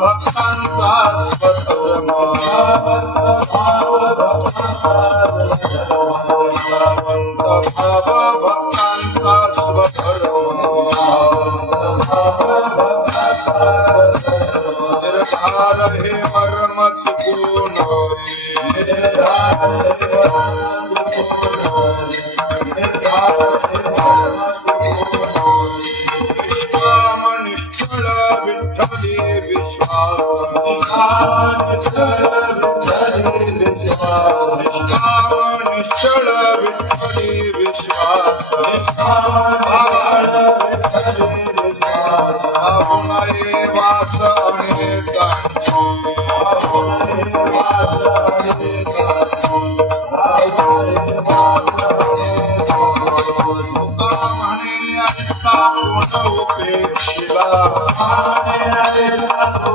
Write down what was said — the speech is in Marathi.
भक्तांचा स्वधर्म भक्तांचा स्वधर्म निर्धार हे मर्म चुकून निष्काम निश्चळ विठ्ठली विश्वास निष्काम निश्चळ विठ्ठली विश्वास आहुनाये वास अनेकांची तुका म्हणे आता कोण उपेक्षिला